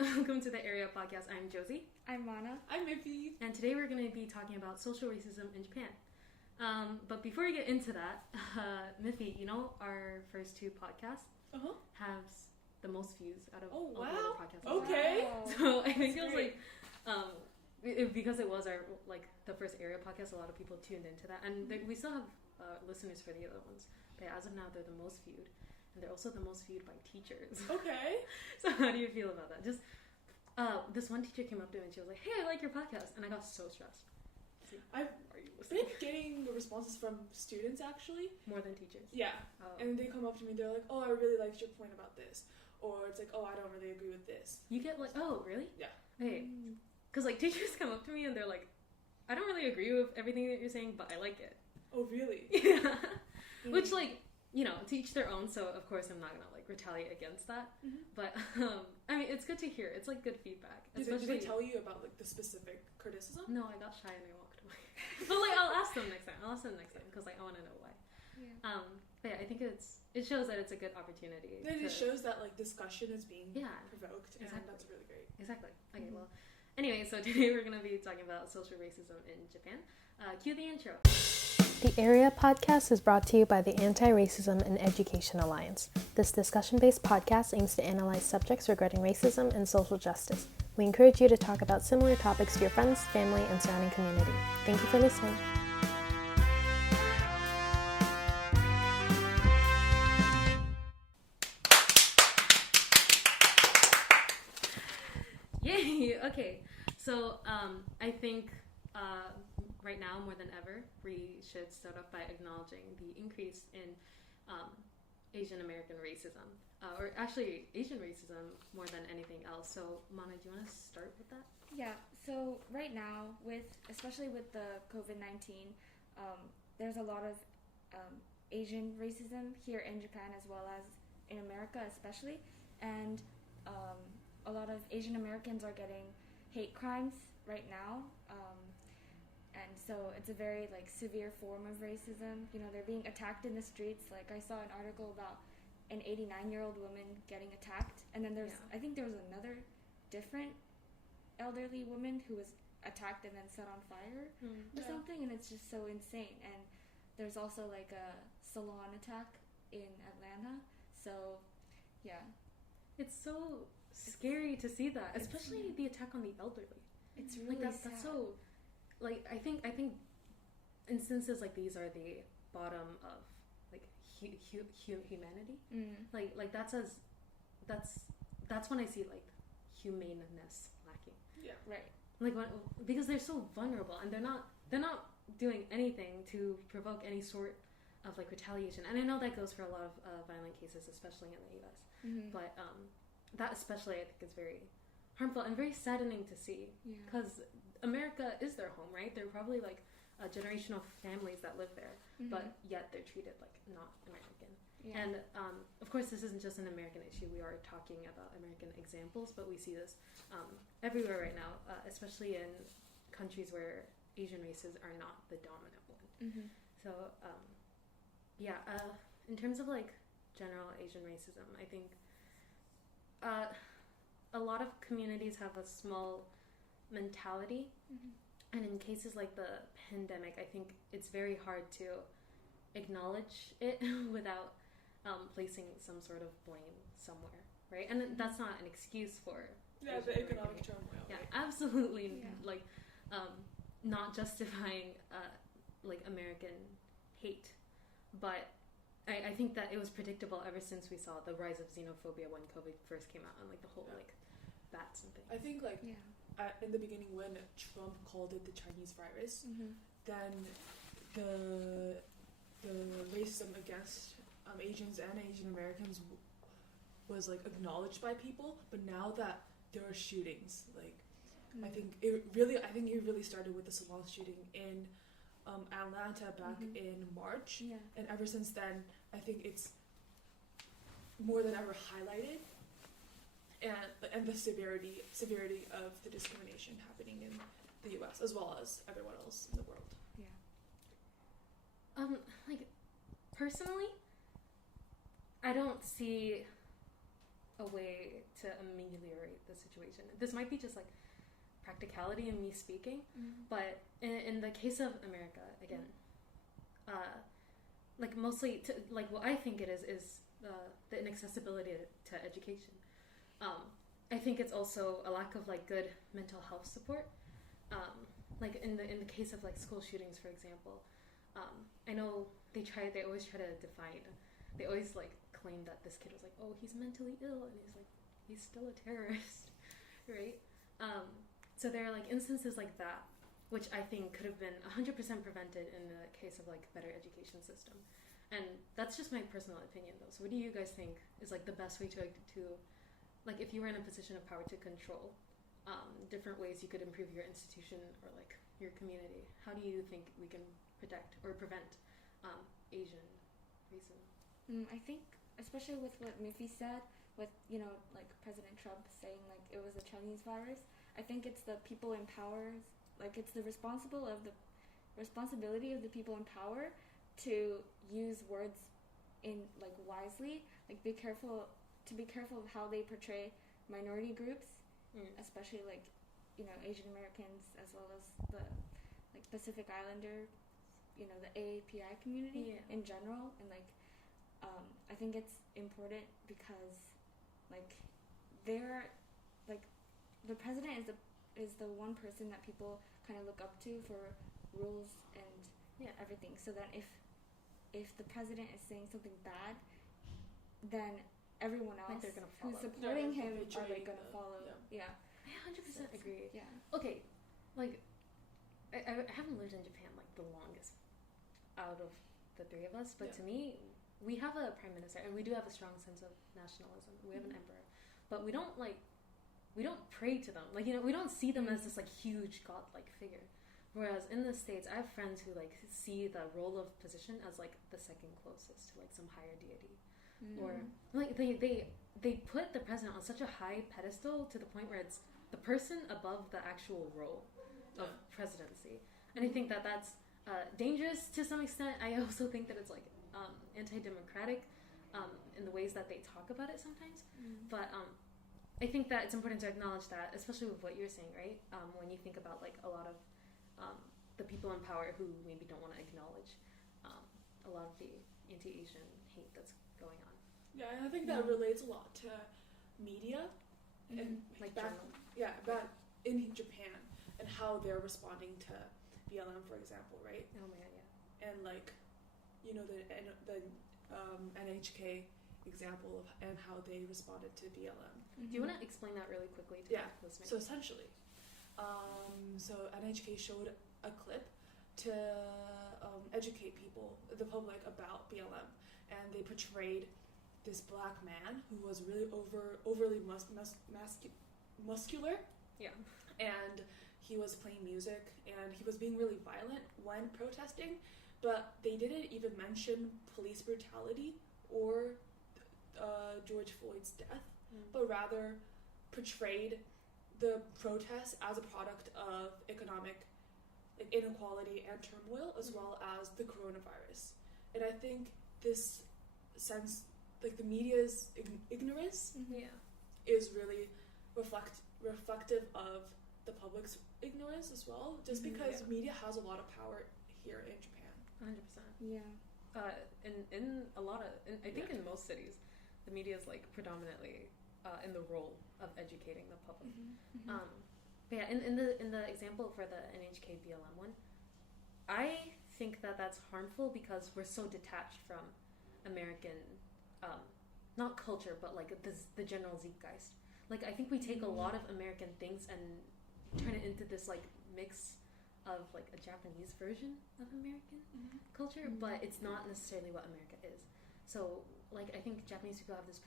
Welcome to the Area Podcast. I'm Josie. I'm Mana. I'm Miffy. And today we're going to be talking about social racism in Japan. But before we get into that, Miffy, you know our first two podcasts have the most views out of all the other podcasts. Okay. Wow. So I think it was like, because it was our the first Area Podcast, a lot of people tuned into that. And we still have listeners for the other ones. But as of now, they're the most viewed. And they're also the most viewed by teachers. Okay. So how do you feel about that? Just this one teacher came up to me and she was like, "Hey, I like your podcast," and I got so stressed. I've Are you listening? been getting the responses from students actually. More than teachers. Yeah. Oh. And they come up to me. They're like, "Oh, I really liked your point about this," or it's like, "Oh, I don't really agree with this." You get like, oh, really? Yeah. Hey, because teachers come up to me and they're like, "I don't really agree with everything that you're saying, but I like it." Oh, really? Yeah. Which to each their own. So of course I'm not gonna retaliate against that. Mm-hmm. But I mean, it's good to hear. It's good feedback. Did they tell you about the specific criticism? No, I got shy and I walked away. But I'll ask them next time. Because I want to know why. Yeah. But yeah, I think it shows that it's a good opportunity. It shows that discussion is being provoked, and Exactly. that's really great. Exactly. Okay. Mm-hmm. Well, anyway, so today we're gonna be talking about social racism in Japan. Cue the intro. The Area Podcast is brought to you by the Anti-Racism and Education Alliance. This discussion-based podcast aims to analyze subjects regarding racism and social justice. We encourage you to talk about similar topics to your friends, family, and surrounding community. Thank you for listening. Yay! Okay. So I think right now more than ever we should start off by acknowledging the increase in Asian American racism, or actually Asian racism more than anything else. So Mana, do you want to start with that? Yeah. So right now, especially with the COVID-19, there's a lot of Asian racism here in Japan as well as in America, especially, and a lot of Asian Americans are getting hate crimes right now. And so it's a very severe form of racism. You know, they're being attacked in the streets. I saw an article about an 89-year-old woman getting attacked, and then I think there was another different elderly woman who was attacked and then set on fire or something, and it's just so insane. And there's also a salon attack in Atlanta. So yeah, it's so scary to see that, especially the attack on the elderly. It's really that's sad. so. I think instances like these are the bottom of humanity. That's when I see humaneness lacking. Yeah. Right. Because they're so vulnerable and they're not doing anything to provoke any sort of retaliation. And I know that goes for a lot of violent cases, especially in the U.S. Mm-hmm. But that especially I think is very harmful and very saddening to see, because America is their home, right? They're probably generational families that live there, but yet they're treated not American. Yeah. And of course, this isn't just an American issue. We are talking about American examples, but we see this everywhere right now, especially in countries where Asian races are not the dominant one. Mm-hmm. So, in terms of general Asian racism, I think a lot of communities have a small mentality, and in cases like the pandemic, I think it's very hard to acknowledge it without placing some sort of blame somewhere, right? And that's not an excuse for the economic turmoil. Yeah, right? absolutely. Yeah. Not justifying American hate, but I think that it was predictable ever since we saw the rise of xenophobia when COVID first came out, and the whole bats and things. I think in the beginning when Trump called it the Chinese virus, then the racism against Asians and Asian Americans was acknowledged by people. But now that there are shootings, I think it really started with the salon shooting in Atlanta back in March, and ever since then I think it's more than ever highlighted, and the severity of the discrimination happening in the U.S. as well as everyone else in the world. Personally, I don't see a way to ameliorate the situation. This might be just like practicality in me speaking, but in the case of America, again, like mostly to, like what I think it is the inaccessibility to education. I think it's also a lack of like good mental health support. Like in the case of like school shootings, for example, I know they always try to define. They always like claim that this kid was like, oh, he's mentally ill, and he's still a terrorist, right? So there are like instances like that, which I think could have been 100% prevented in the case of like better education system. And that's just my personal opinion though. So what do you guys think is like the best way to like if you were in a position of power to control different ways you could improve your institution or like your community? How do you think we can protect or prevent Asian racism? I think, especially with what Miffy said, with like President Trump saying like it was a Chinese virus, I think it's the people in power, like it's the responsibility of the people in power to use words in like wisely, like be careful of how they portray minority groups, especially like Asian Americans as well as the like Pacific Islander, the AAPI community in general, and like I think it's important because like they're like the president is the one person that people kind of look up to for rules and everything. So that if the president is saying something bad, then everyone else like who's supporting him are like gonna follow. Yeah. I 100% agree. Yeah. Okay, like I haven't lived in Japan like the longest out of the three of us, but to me, we have a prime minister and we do have a strong sense of nationalism. We have an emperor, but we don't pray to them. Like we don't see them as this like huge godlike figure. Whereas in the States, I have friends who like see the role of position as like the second closest to like some higher deity, or like they put the president on such a high pedestal to the point where it's the person above the actual role of presidency. And I think that that's dangerous to some extent. I also think that it's like anti-democratic in the ways that they talk about it sometimes. But I think that it's important to acknowledge that, especially with what you're saying, right? When you think about like a lot of the people in power who maybe don't want to acknowledge a lot of the anti-Asian hate that's going on. Yeah, and I think that relates a lot to media and like back in Japan and how they're responding to BLM, for example, right? Oh my god, yeah. And like, the NHK example of and how they responded to BLM. Do you want to explain that really quickly to listeners? So essentially, so NHK showed a clip to educate the public about BLM, and they portrayed this black man who was really overly muscular. Yeah. And he was playing music, and he was being really violent when protesting, but they didn't even mention police brutality or George Floyd's death, but rather portrayed the protests as a product of economic inequality and turmoil, as well as the coronavirus. And I think this sense, like the media's ignorance, is really reflective of the public's ignorance as well, just because media has a lot of power here in Japan. 100%. Yeah. In a lot of, I think in most cities, the media is like predominantly in the role of educating the public. But yeah, in the example for the NHK BLM one, I think that that's harmful because we're so detached from American, not culture, but like the general Zeitgeist. Like I think we take a lot of American things and turn it into this like mix of like a Japanese version of American culture, but it's not necessarily what America is. So like I think Japanese people have this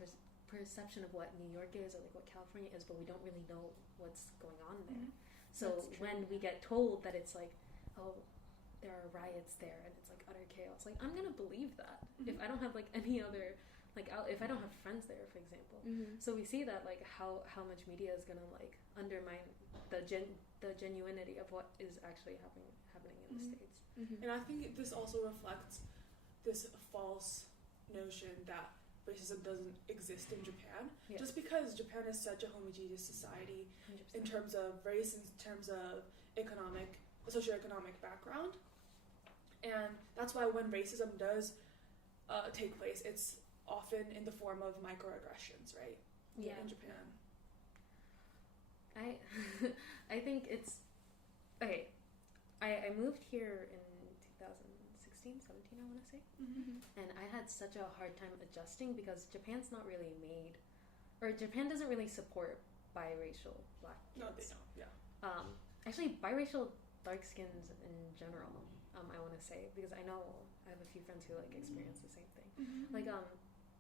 perception of what New York is or like what California is, but we don't really know what's going on there. So when we get told that it's like, oh, there are riots there and it's like utter chaos, like I'm gonna believe that if I don't have like any other like if I don't have friends there, for example. So we see that like how much media is gonna like undermine the genuinity of what is actually happening in the States. And I think this also reflects this false notion that racism doesn't exist in Japan, Yeah. just because Japan is such a homogeneous society 100%. in terms of race, in terms of socioeconomic background, and that's why when racism does take place, it's often in the form of microaggressions, right? Yeah. In Japan. I think it's okay. I moved here in 2016, 17, I want to say, and I had such a hard time adjusting because Japan's not really made, or Japan doesn't really support biracial black kids. No, they don't. Yeah. Actually, biracial dark skins in general. I want to say, because I know I have a few friends who like experience the same thing. Like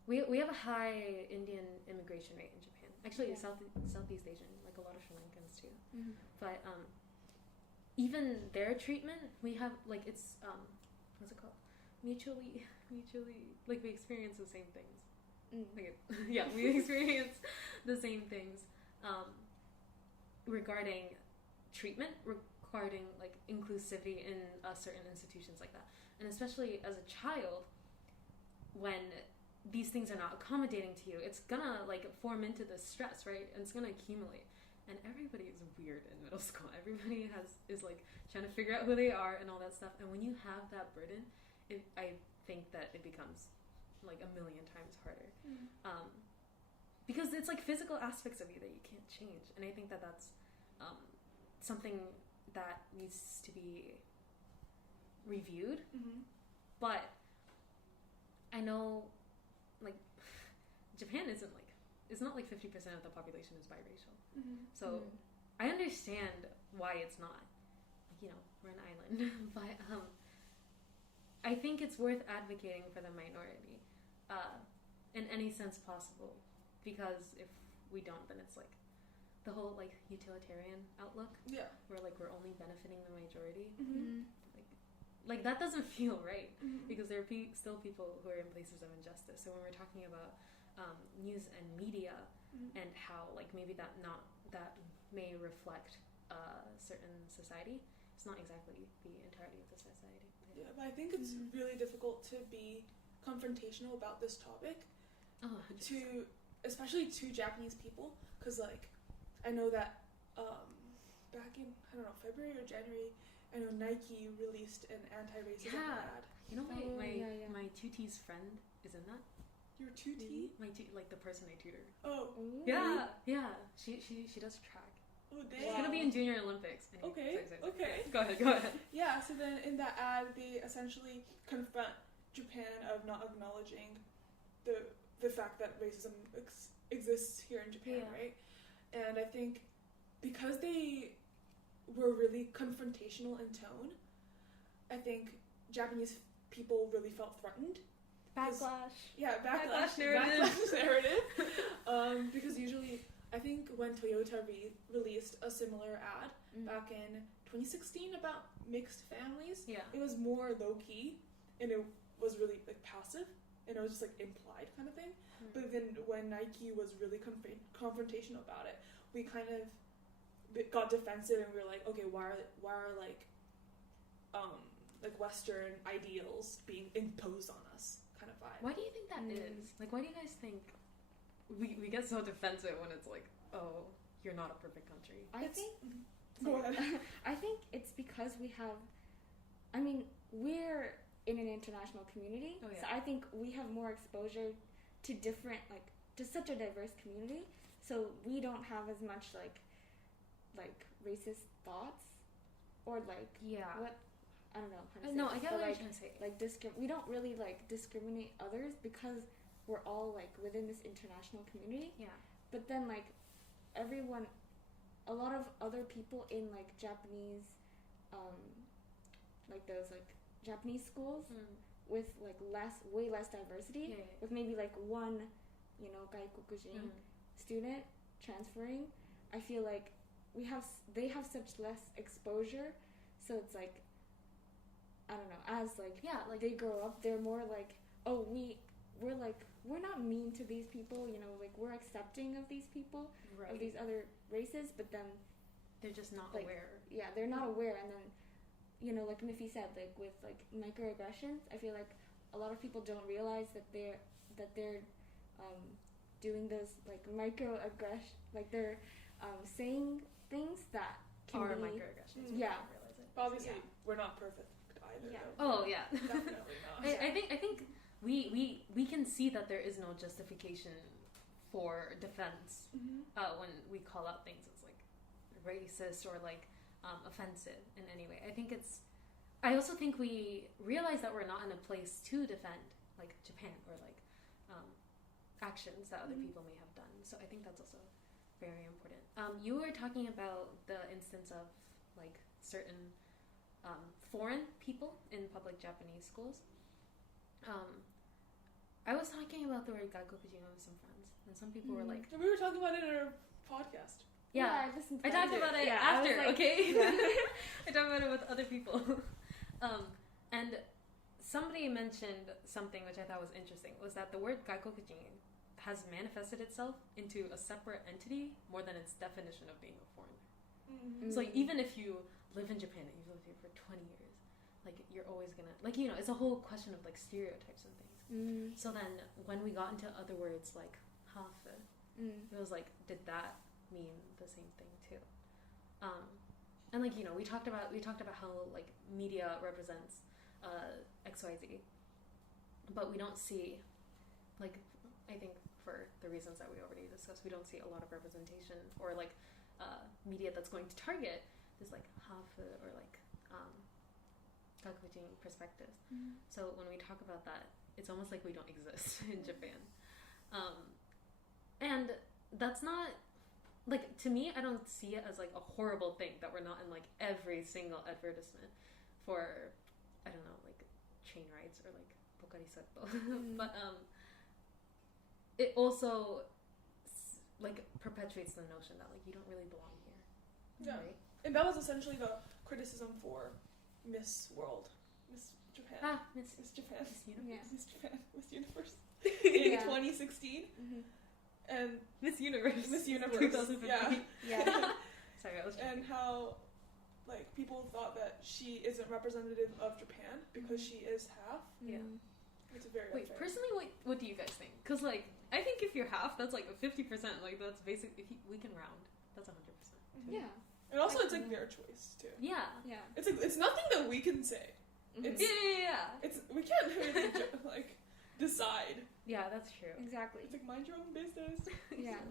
we have a high Indian immigration rate in Japan. Actually, Yeah. Southeast Asian, like a lot of Sri Lankans too. But even their treatment, we have like it's what's it called? Mutually like we experience the same things. Like, yeah, we experience the same things regarding treatment, regarding like inclusivity in certain institutions like that, and especially as a child, when these things are not accommodating to you, it's gonna like form into this stress, right? And it's gonna accumulate. And everybody is weird in middle school. Everybody is like trying to figure out who they are and all that stuff. And when you have that burden, I think that it becomes like a million times harder. Because it's like physical aspects of you that you can't change. And I think that that's something that needs to be reviewed. But I know like Japan isn't like, it's not like 50% of the population is biracial. So I understand why it's not. Like, you know, we're an island. But I think it's worth advocating for the minority in any sense possible. Because if we don't, then it's like the whole like utilitarian outlook. Yeah. Where like we're only benefiting the majority. Like that doesn't feel right. Because there are still people who are in places of injustice. So when we're talking about news and media and how like maybe that may reflect a certain society, it's not exactly the entirety of the society. Yeah, but I think it's really difficult to be confrontational about this topic, especially to Japanese people, because like I know that back in February or January, I know Nike released an anti-racism ad. You know my 2T's friend is in that. Your 2T? My like the person I tutor. Oh. Yeah. She does track. Oh, dang. She's gonna be in Junior Olympics. Anyway, Okay. Okay. Go ahead. Yeah. So then in that ad, they essentially confront Japan of not acknowledging the fact that racism exists here in Japan, right? And I think because they were really confrontational in tone, I think Japanese people really felt threatened. Backlash. Yeah, backlash narrative. Because usually, I think when Toyota released a similar ad back in 2016 about mixed families, it was more low key and it was really like passive and it was just like implied kind of thing. But then when Nike was really confrontational about it, we kind of got defensive and we were like, okay, why are like Western ideals being imposed on us? Kind of vibe. Why do you think that is? Like, why do you guys think we get so defensive when it's like, oh, you're not a perfect country? Go ahead. I think it's because we're in an international community, so I think we have more exposure to different, like, to such a diverse community, so we don't have as much like racist thoughts or like what. I don't know how to say No, this, I get what you're trying to say. Like, we don't really, like, discriminate others because we're all, like, within this international community. Yeah. But then, like, a lot of other people in, like, Japanese, like, those, like, Japanese schools with, like, way less diversity, with maybe, like, one, gaikokujin student transferring, I feel like they have such less exposure, so it's, like, I don't know, as like they grow up, they're more like, oh, we're not mean to these people, like we're accepting of these people, of these other races, but then they're just not like, aware. Yeah, they're not aware, and then like Miffy said, like with like microaggressions, I feel like a lot of people don't realize that they're doing those like microaggression, like they're saying things that can Are be microaggressions. We yeah. don't realize it. But obviously, we're not perfect either. Yeah. though. Oh yeah. Definitely not. I think we can see that there is no justification for defense when we call out things as like racist or like offensive in any way. I also think we realize that we're not in a place to defend like Japan or like actions that other people may have done. So I think that's also very important. You were talking about the instance of like certain foreign people in public Japanese schools. I was talking about the word gaikokujin with some friends, and some people were like, We were talking about it in our podcast. yeah, I listened to I that talked too. about it Yeah, I was after, like, okay? yeah. I talked about it with other people. And somebody mentioned something which I thought was interesting, was that the word gaikokujin has manifested itself into a separate entity more than its definition of being a foreigner. So like, even if you live in Japan and you've lived here for 20 years, like you're always gonna, like, you know, it's a whole question of like stereotypes and things. So then when we got into other words like hafe, it was like, did that mean the same thing too? And like, you know, we talked about how like media represents XYZ, but we don't see, like, I think for the reasons that we already discussed, we don't see a lot of representation or like media that's going to target this like hafe or like gaikokujin perspectives. So when we talk about that, it's almost like we don't exist in Japan. And that's not, like, to me, I don't see it as like a horrible thing that we're not in like every single advertisement for, I don't know, like train rides or like Pokari Setto. But it also like perpetuates the notion that like you don't really belong here. Yeah. Right? And that was essentially the criticism for Miss World, Miss Japan. Miss Japan. Miss Universe. Yeah. Miss Japan. Miss Universe. In Yeah. 2016. And Miss Universe. Miss Universe. 2015. Yeah. Sorry, I was And joking. how, like, people thought that she isn't representative of Japan because she is half. Yeah. It's very Wait, unfair. personally, what do you guys think? Because like, I think if you're half, that's like 50%. Like that's basically, we can round. That's 100%. Yeah. And also, Like, it's like their choice too. Yeah. Yeah. It's like it's nothing that we can say. It's Yeah. it's we can't really like decide. Yeah, that's true. Exactly. It's like mind your own business. Yeah.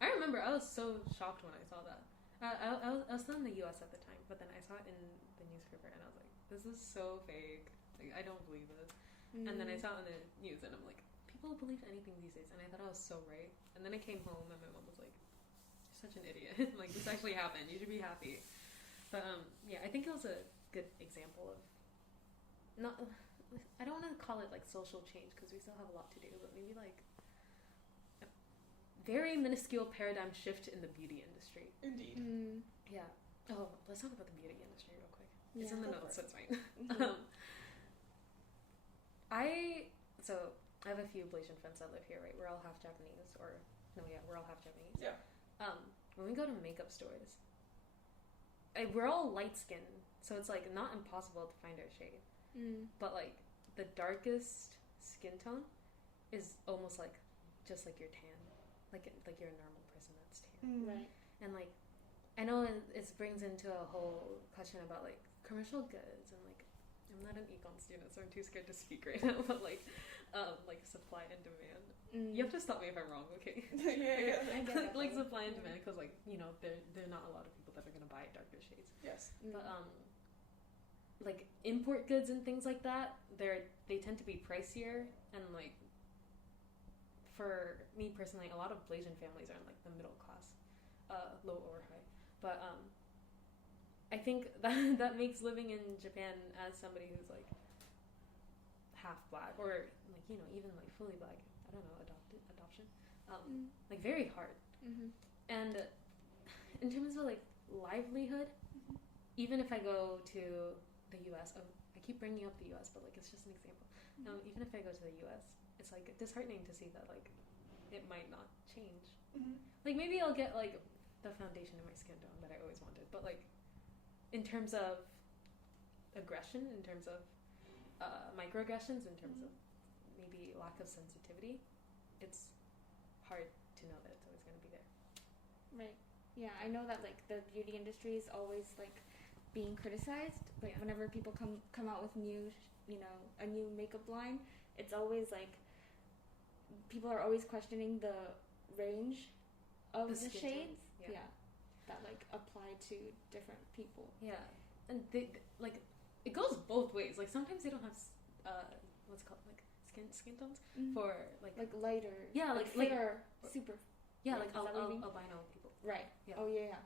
I remember I was so shocked when I saw that. I was still in the U.S. at the time, but then I saw it in the newspaper, and I was like, "This is so fake. Like, I don't believe this." And then I saw it in the news, and I'm like, "People believe anything these days," and I thought I was so right. And then I came home, and my mom was like, "You're such an idiot. Like, this actually happened. You should be happy." But yeah, I think it was a good example of not. I don't want to call it like social change because we still have a lot to do, but maybe like a very minuscule paradigm shift in the beauty industry. Indeed. Yeah. Oh, let's talk about the beauty industry real quick. It's Yeah, in the go notes, for so it's fine. I have a few Malaysian friends that live here, right? We're all half Japanese, we're all half Japanese. Yeah. When we go to makeup stores, we're all light skinned, so it's like not impossible to find our shade. But like the darkest skin tone is almost like just like your tan, like you're a normal person that's tan. Right. And like I know it brings into a whole question about like commercial goods and like I'm not an econ student, so I'm too scared to speak right now. But like supply and demand. You have to stop me if I'm wrong, okay? yeah. I get that. Like supply and demand, because like you know there are not a lot of people that are gonna buy darker shades. Yes. But like import goods and things like that, they tend to be pricier, and like for me personally, a lot of Malaysian families are in like the middle class, low or high. But I think that makes living in Japan as somebody who's like half black or like you know even like fully black, I don't know, adoption, like very hard. And in terms of like livelihood, even if I go to the U.S., I keep bringing up the U.S., but like it's just an example. Even if I go to the U.S., it's like disheartening to see that like it might not change. Like maybe I'll get like the foundation in my skin tone that I always wanted, but like in terms of aggression, in terms of microaggressions, in terms of maybe lack of sensitivity, it's hard to know that it's always going to be there. Right. Yeah, I know that like the beauty industry is always like being criticized. Like whenever people come out with new, a new makeup line, it's always like people are always questioning the range of the shades. Yeah. That like apply to different people. Yeah, and they like it goes both ways. Like sometimes they don't have what's it called like skin tones for like lighter. Yeah, like fair, super. Yeah, like albino people. Right. Yeah. Oh yeah.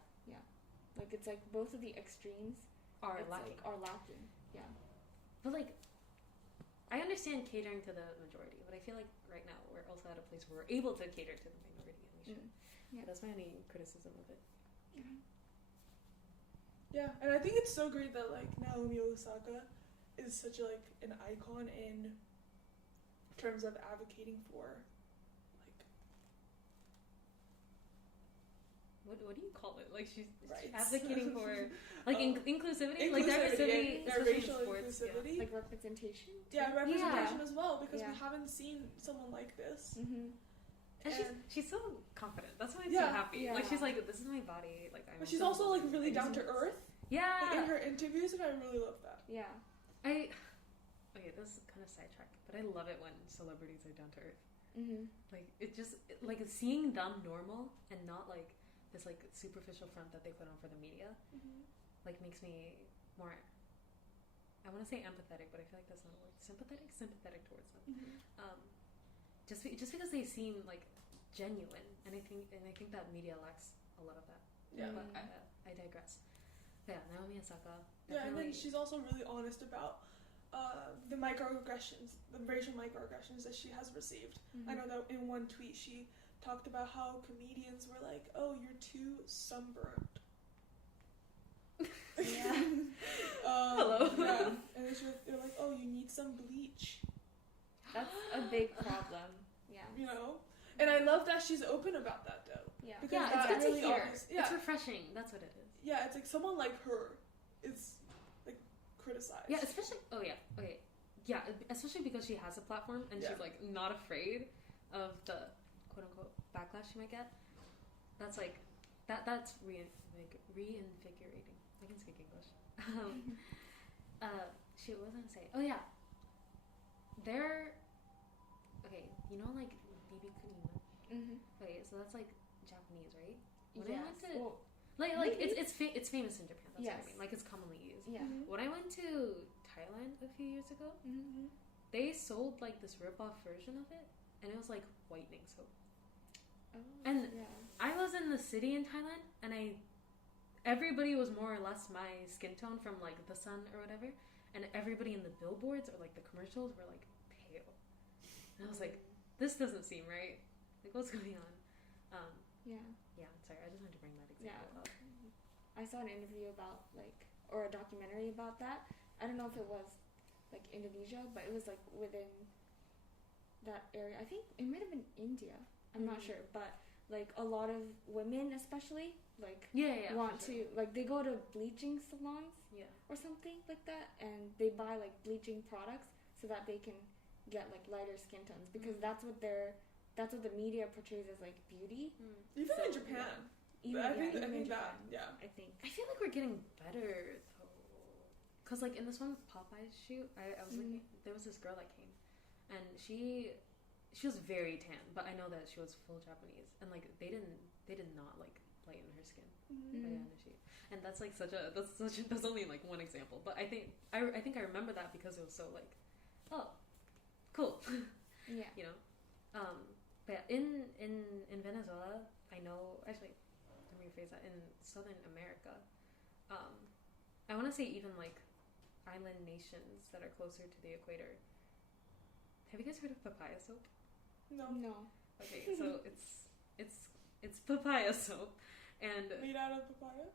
Like it's like both of the extremes are lacking. Yeah. But like, I understand catering to the majority, but I feel like right now we're also at a place where we're able to cater to the minority, and we should. Yeah. That's my only criticism of it. Yeah, and I think it's so great that like Naomi Osaka is such a, like an icon in terms of advocating for like what do you call it? Like she's rights. Advocating for like inclusivity, like diversity, racial in sports, inclusivity, like representation. Yeah, representation as well, because we haven't seen someone like this. And she's so confident. That's why I'm so happy. Yeah. Like she's like, this is my body. Like but she's also like really down to earth. Yeah. Like, in her interviews, and I really love that. Yeah. Okay, this is kind of sidetracked, but I love it when celebrities are down to earth. Like it just like seeing them normal and not like this like superficial front that they put on for the media, like makes me more. I want to say empathetic, but I feel like that's not a word. Sympathetic towards them. Just because they seem like genuine, and I think that media lacks a lot of that. Yeah. But I digress. But yeah, Naomi Osaka. Yeah, and then she's also really honest about the microaggressions, the racial microaggressions that she has received. I know that in one tweet she talked about how comedians were like, "Oh, you're too sunburned." Hello. Yeah, and then they're like, "Oh, you need some bleach." That's a big problem. Yeah. You know? And I love that she's open about that, though. Yeah. Because it's good to hear. It's refreshing. That's what it is. Yeah, it's like someone like her is, like, criticized. Yeah, especially... Oh, yeah. Okay. Yeah, especially because she has a platform and she's, like, not afraid of the quote-unquote backlash she might get. That's, like... That's reinvigorating. I can speak English. Shoot, what was I going to say? Oh, yeah. Okay, you know, like, Bibi Kunima? Okay, so that's, like, Japanese, right? When I went to... Like it's famous in Japan, that's what I mean. Like, it's commonly used. Yeah. When I went to Thailand a few years ago, they sold, like, this rip-off version of it, and it was, like, whitening soap. And I was in the city in Thailand, and everybody was more or less my skin tone from, like, the sun or whatever, and everybody in the billboards or, like, the commercials were, like, pale. And I was like, this doesn't seem right. Like, what's going on? Yeah, sorry, I just wanted to bring that example up. I saw an interview about, like, or a documentary about that. I don't know if it was, like, Indonesia, but it was, like, within that area. I think it might have been India. I'm not sure, but, like, a lot of women especially, like, want to, like, they go to bleaching salons or something like that, and they buy, like, bleaching products so that they can get, like, lighter skin tones, because that's what the media portrays as, like, beauty. Even in Japan. I think that. I feel like we're getting better, though. Because, like, in this one Popeyes shoot, I was looking, there was this girl that came, and she was very tan, but I know that she was full Japanese, and, like, they did not, like, lighten her skin by the end of the shoot. And that's, like, that's only, like, one example, but I think I remember that because it was so, like, oh, cool. Yeah. You know? But yeah, in Venezuela, I know, actually, let me rephrase that, in Southern America, I want to say even, like, island nations that are closer to the equator. Have you guys heard of papaya soap? No. Okay, so it's papaya soap, and made out of papaya?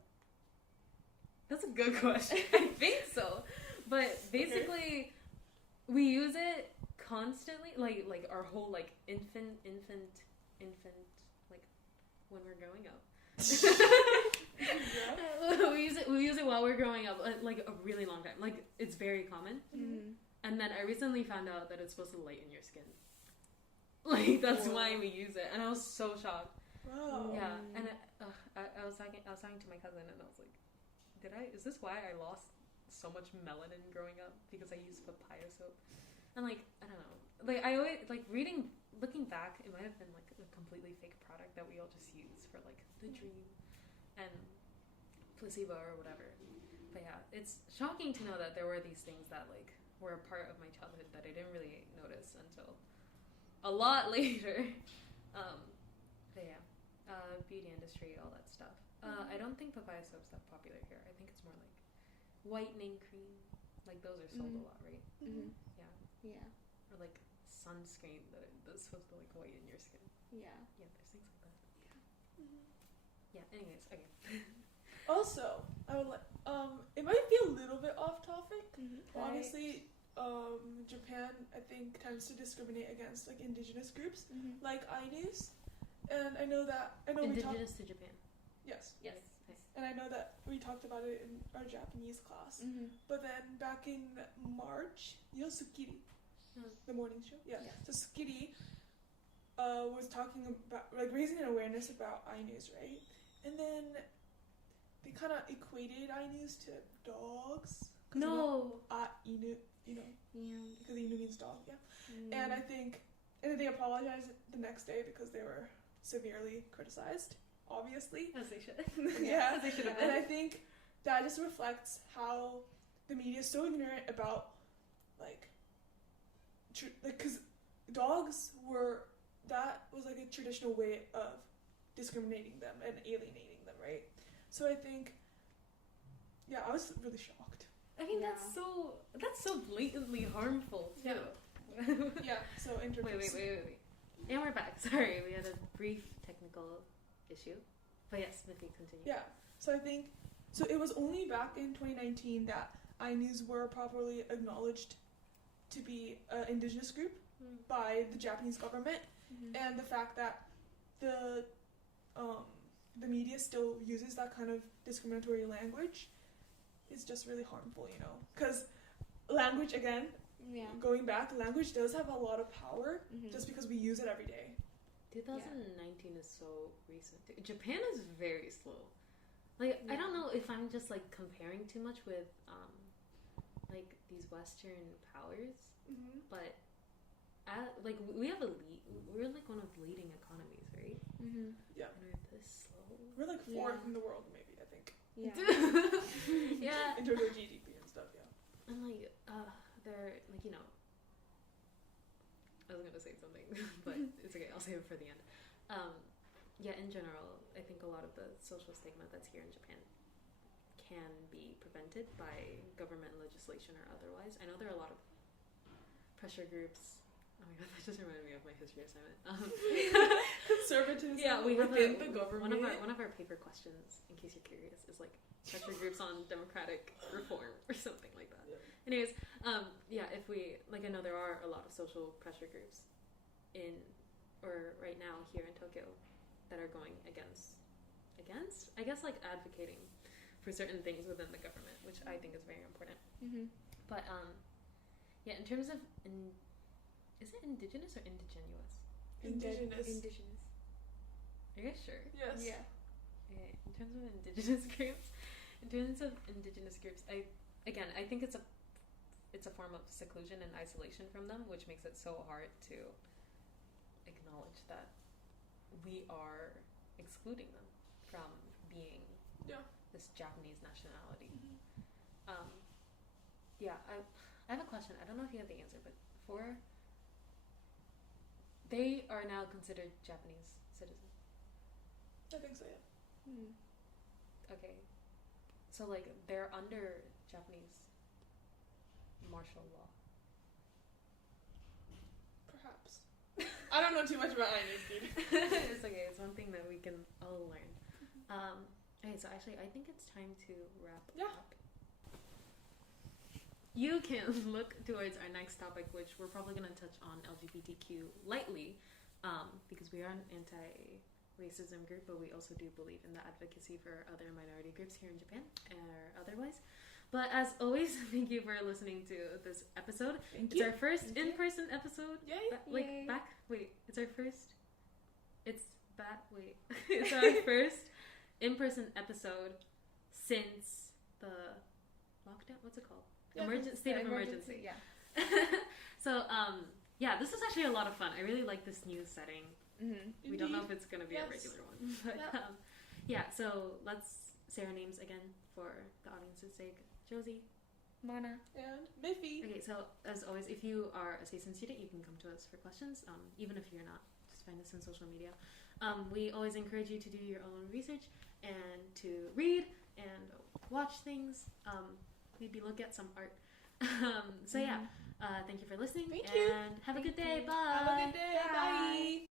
That's a good question. I think so, but basically, we use it constantly, like our whole, like, infant, like, when we're growing up. we use it while we're growing up, like, a really long time. Like, it's very common. And then I recently found out that it's supposed to lighten your skin. Like that's why we use it, and I was so shocked. Wow. Yeah, and I was talking to my cousin, and I was like, is this why I lost so much melanin growing up because I used papaya soap? And like, I don't know, like I always like looking back, it might have been like a completely fake product that we all just use for like the dream and placebo or whatever. But yeah, it's shocking to know that there were these things that like were a part of my childhood that I didn't really notice until a lot later. But yeah, beauty industry, all that stuff. I don't think papaya soap's that popular here. I think it's more like whitening cream. Like those are sold a lot, right? Mm-hmm. Yeah. Yeah. Or like sunscreen that's supposed to like whiten your skin. Yeah. Yeah, there's things like that. Mm-hmm. Yeah. Anyways, okay. Also, I would like. It might be a little bit off topic. Mm-hmm. Obviously, Japan, I think, tends to discriminate against like indigenous groups, Mm-hmm. like Ainus, and I know Indigenous to Japan. Yes, Yes. Nice. and I know that we talked about it in our Japanese class. Mm-hmm. But then back in March, you know Tsukiri, the morning show. Yeah. Yeah. So Tsukiri was talking about like raising an awareness about Ainus, right? And then they kind of equated Ainus to dogs. No. Inu, Yeah. because Inu means dog. Yeah. Mm. And I think, and then they apologized the next day because they were severely criticized, obviously. As they should. Yeah. As they should have And been. I think that just reflects how the media is so ignorant about, like, because dogs that was like a traditional way of discriminating them and alienating them, right? So I think, yeah, I was really shocked. I mean, Yeah. that's so blatantly harmful too. Yeah, so introduce. Wait. And we're back. Sorry, we had a brief technical issue. But yes, Miffy, continue. Yeah, so I think, so it was only back in 2019 that Ainus were properly acknowledged to be an indigenous group by the Japanese government, Mm-hmm. and the fact that the media still uses that kind of discriminatory language is just really harmful, you know, because language, again, Yeah. going back, language does have a lot of power Mm-hmm. just because we use it every day. 2019 is so recent. Japan is very slow. Like, I don't know if I'm just like comparing too much with like these Western powers, Mm-hmm. but like we're like one of the leading economies, right? Mm-hmm. Yeah. And we're this slow. We're like fourth Yeah. in the world, maybe, I think, Yeah. Yeah. in terms of GDP and stuff, yeah. And like they're like, you know, I was gonna say something, but it's okay, I'll save it for the end. Yeah, in general, I think a lot of the social stigma that's here in Japan can be prevented by government legislation or otherwise. I know there are a lot of pressure groups. Oh my god, that just reminded me of my history assignment. Conservatism Yeah, we have within the government. one of our paper questions, in case you're curious, is like pressure groups on democratic reform or something like that. Yeah. Anyways, yeah, if we like, I know there are a lot of social pressure groups right now here in Tokyo that are going against, I guess, like advocating for certain things within the government, which I think is very important. Mm-hmm. But yeah, in terms of is it indigenous or indigenous? Indigenous. Indigenous. Are you guys sure? Yes. Yeah. Okay, in terms of indigenous groups, I think it's a form of seclusion and isolation from them, which makes it so hard to acknowledge that we are excluding them from being this Japanese nationality. Mm-hmm. Yeah, I have a question. I don't know if you have the answer, but they are now considered Japanese citizens. I think so, yeah. Mm. Okay. So, like, they're under Japanese martial law. Perhaps. I don't know too much about Ainus, dude. It's okay. It's one thing that we can all learn. Okay, so actually, I think it's time to wrap up. You can look towards our next topic, which we're probably going to touch on LGBTQ lightly, because we are an anti-racism group, but we also do believe in the advocacy for other minority groups here in Japan or otherwise. But as always, thank you for listening to this episode. Thank It's you. our first in-person episode. Yay. Yay. It's our first. It's our first in-person episode since the lockdown. What's it called? State of emergency. Yeah. So yeah, this is actually a lot of fun. I really like this new setting. Mm-hmm. We don't know if it's gonna be a Yes. regular one, but Yep. yeah. So let's say our names again for the audience's sake. Josie. Mana. And Miffy. Okay, so as always, if you are a Seisen student, you can come to us for questions. Even if you're not, just find us on social media. We always encourage you to do your own research and to read and watch things. Maybe look at some art. So yeah, thank you for listening. Thank you. And have a good day. you. Bye. Have a good day. Bye. Bye.